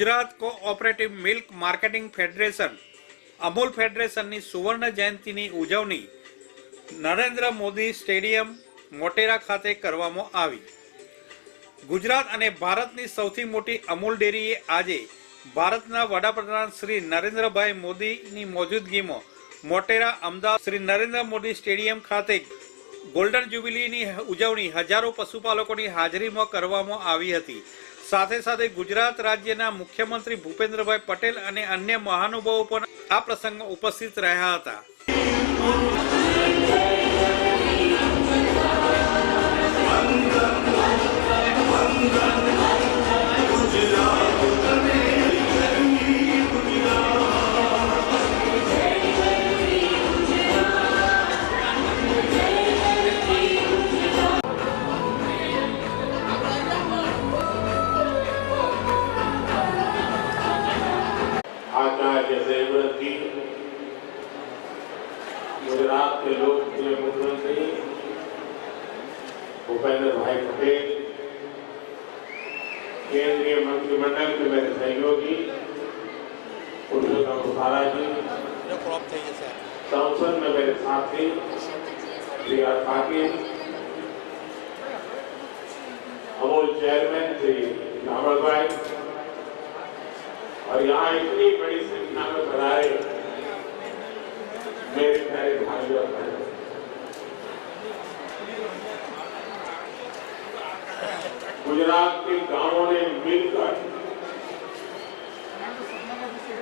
Gujarat cooperative milk marketing federation Amul ફેડરેશનની સુવર્ણ જયંતિની ઉજવણી નરેન્દ્ર મોદી સ્ટેડિયમ, મોટેરા ખાતે કરવામાં આવી. ગુજરાત અને ભારતની સૌથી મોટી અમૂલ ડેરીએ આજે ભારતના વડાપ્રધાન શ્રી નરેન્દ્રભાઈ મોદીની મોજૂદગીમાં મોટેરા અમદાવાદ શ્રી નરેન્દ્ર મોદી સ્ટેડિયમ ખાતે ગોલ્ડન જ્યુબિલીની ઉજવણી હજારો પશુપાલકોની હાજરીમાં કરવામાં આવી હતી. સાથે સાથે ગુજરાત રાજ્યના મુખ્યમંત્રી ભૂપેન્દ્રભાઈ પટેલ અને અન્ય મહાનુભાવો પણ આ પ્રસંગમાં ઉપસ્થિત રહ્યા હતા. के लोकप्रिय मुख्यमंत्री भूपेंद्र भाई पटेल, केंद्रीय मंत्रिमंडल के मेरे सहयोगी पुरुषोत्तम रुपाला जी संसद में मेरे साथी, श्री आर पाटिल, अमूल चेयरमैन श्री रावल भाई, और यहाँ इतनी बड़ी संख्या में पधारे मेरे प्यारे भाइयों और बहनों। गुजरात के गाँवों ने मिलकर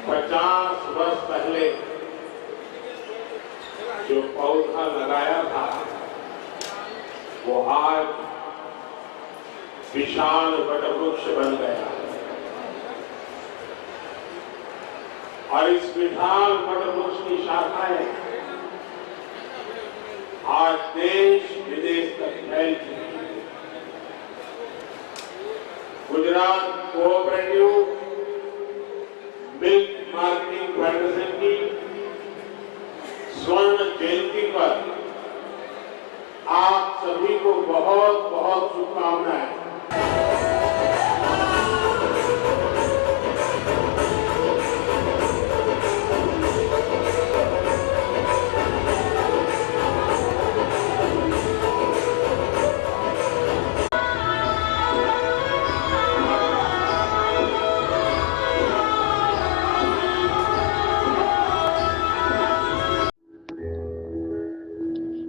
50 वर्ष पहले जो पौधा लगाया था, वो आज विशाल वटवृक्ष बन गया है। और इस विशाल वटवृक्ष की शाखाएँ आज देश विदेश तक फैल चुकी Gujarat cooperative milk marketing federation की स्वर्ण जयंती पर आप सभी को बहुत बहुत शुभकामनाएँ।